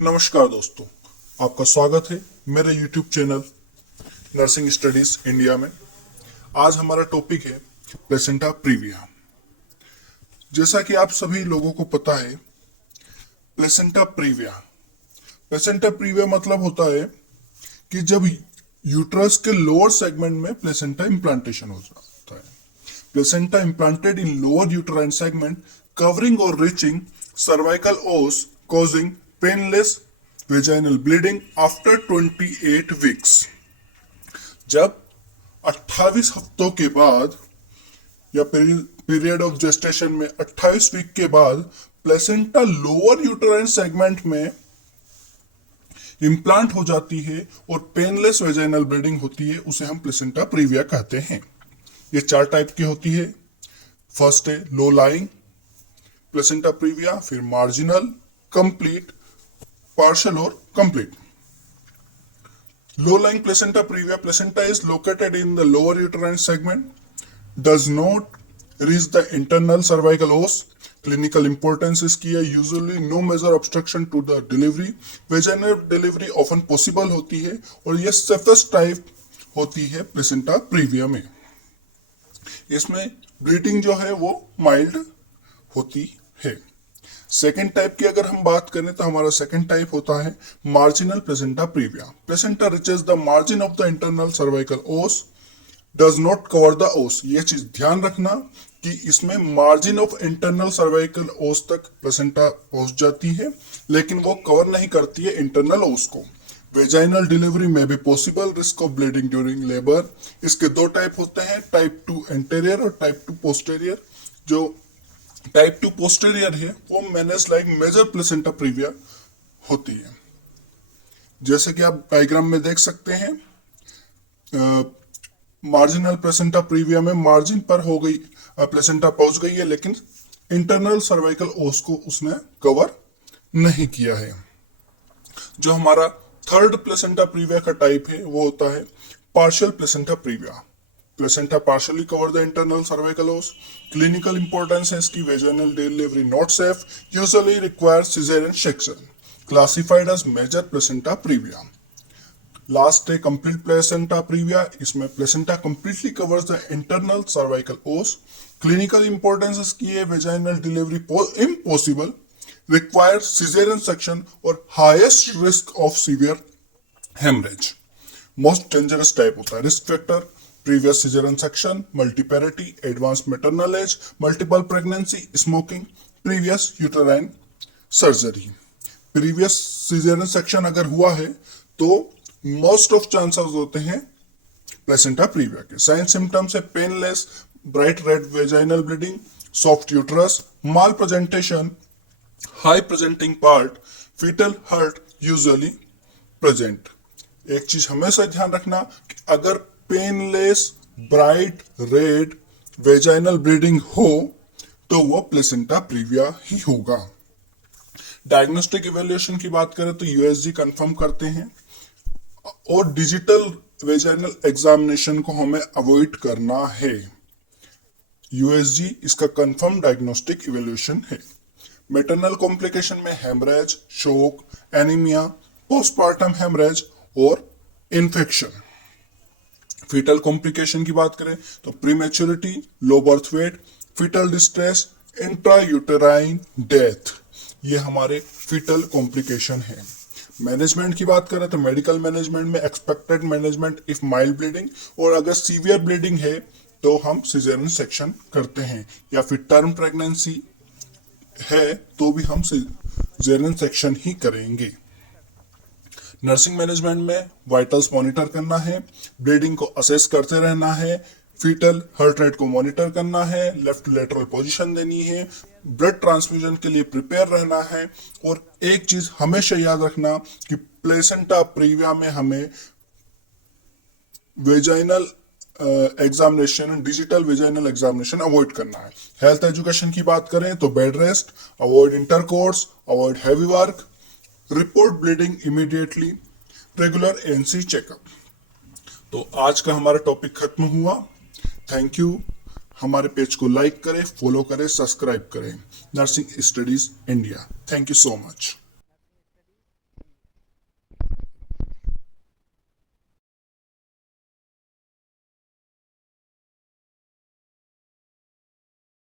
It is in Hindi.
नमस्कार दोस्तों, आपका स्वागत है मेरे YouTube channel nursing studies India में। आज हमारा टॉपिक है प्लेसेंटा प्रीविया। जैसा कि आप सभी लोगों को पता है, प्लेसेंटा प्रीविया मतलब होता है कि जब यूट्रस के लोअर सेगमेंट में प्लेसेंटा इम्प्लांटेशन हो जाता है। Placenta implanted in lower uterine segment covering or reaching cervical os causing painless vaginal bleeding after 28 weeks। जब 28 हफ्तों के बाद या पीरियड ऑफ जेस्टेशन में 28 वीक के बाद प्लेसेंटा लोअर यूट्राइन सेगमेंट में इम्प्लांट हो जाती है और पेनलेस वेजाइनल ब्लीडिंग होती है, उसे हम प्लेसेंटा प्रीविया कहते हैं। ये 4 टाइप की होती है। फर्स्ट है लो लाइंग प्लेसेंटा प्रीविया, फिर मार्जिनल, कंप्लीट, पार्शियल और complete. Low lying placenta previa, placenta is located in the lower uterine segment, does not reach the internal cervical os। Clinical importance इसकी है, usually no major obstruction to the delivery। Vaginal delivery often possible होती है और ये safest टाइप होती है placenta previa में। इसमें ब्लीडिंग जो है वो माइल्ड होती है। सेकेंड टाइप की अगर हम बात करें तो हमारा सेकेंड टाइप होता है marginal placenta previa. Placenta reaches the margin of the internal cervical os, does not cover the os. ये चीज ध्यान रखना कि इसमें मार्जिन ऑफ इंटरनल सर्वाइकल ओस तक प्लेसेंटा पहुंच जाती है, लेकिन वो कवर नहीं करती है इंटरनल ओस को। वेजाइनल डिलीवरी में भी possible, risk of bleeding during labour. इसके 2 टाइप होते हैं, टाइप 2 एंटेरियर और टाइप 2 पोस्टेरियर। जो टाइप 2 पोस्टेरियर है वो manage like major placenta previa होती है। जैसे कि आप डायग्राम में देख सकते हैं, मार्जिनल प्लेसेंटा प्रीविया में मार्जिन पर हो गई प्लेसेंटा पहुंच गई है, लेकिन इंटरनल सर्वाइकल ओस को उसने कवर नहीं किया है। जो हमारा थर्ड प्लेसेंटा प्रीविया का टाइप है वो होता है partial placenta previa. Placenta partially cover the internal cervical os। Clinical importance है इसकी, vaginal delivery not safe, usually requires cesarean section, classified as major placenta previa। Last है complete placenta previa। इसमें placenta completely covers the internal cervical os। Clinical importance इसकी है, vaginal delivery impossible, requires cesarean section और highest risk of severe hemorrhage। Most dangerous type होता है risk factor, previous cesarean section, multiparity, advanced maternal age, multiple pregnancy, smoking, previous uterine surgery। previous cesarean section अगर हुआ है तो most of chances होते हैं placenta previa के। साइन सिम्टम्स है painless, bright red vaginal bleeding, soft uterus, malpresentation, high presenting part, fetal heart usually present. एक चीज हमेशा ध्यान रखना कि अगर painless bright red vaginal bleeding हो तो वो प्लेसेंटा प्रीविया ही होगा। डायग्नोस्टिक इवैल्यूएशन की बात करें तो यूएसजी कंफर्म करते हैं और डिजिटल वेजाइनल एग्जामिनेशन को हमें अवॉइड करना है। यूएसजी इसका कंफर्म डायग्नोस्टिक इवैल्यूएशन है। मैटरनल कॉम्प्लिकेशन में haemorrhage, shock, anaemia, postmortem haemorrhage और इन्फेक्शन। फीटल कॉम्प्लिकेशन की बात करें तो prematurity, low birth weight, fetal distress, intra uterine death, ये हमारे फीटल कॉम्प्लिकेशन है। मैनेजमेंट की बात करें तो मेडिकल मैनेजमेंट में expected management if mild bleeding, और अगर सीवियर ब्लीडिंग है तो हम सिजेरियन सेक्शन करते हैं, या फिर टर्म प्रेगनेंसी है तो भी हम सिजेरियन सेक्शन ही करेंगे। नर्सिंग मैनेजमेंट में वाइटल्स मॉनिटर करना है, ब्लीडिंग को असेस करते रहना है, फीटल हार्ट रेट को मॉनिटर करना है, लेफ्ट लेटरल पोजीशन देनी है, ब्लड ट्रांसफ्यूजन के लिए प्रिपेयर रहना है। और एक चीज हमेशा याद रखना कि प्लेसेंटा प्रीविया में हमें vaginal examination, digital vaginal examination avoid करना है। हेल्थ एजुकेशन की बात करें तो bed rest, avoid intercourse, avoid heavy work, report bleeding immediately, regular ANC checkup. तो आज का हमारा टॉपिक खत्म हुआ। Thank you. हमारे पेज को लाइक करें, फॉलो करें, सब्सक्राइब करें। Nursing studies India. Thank you so much.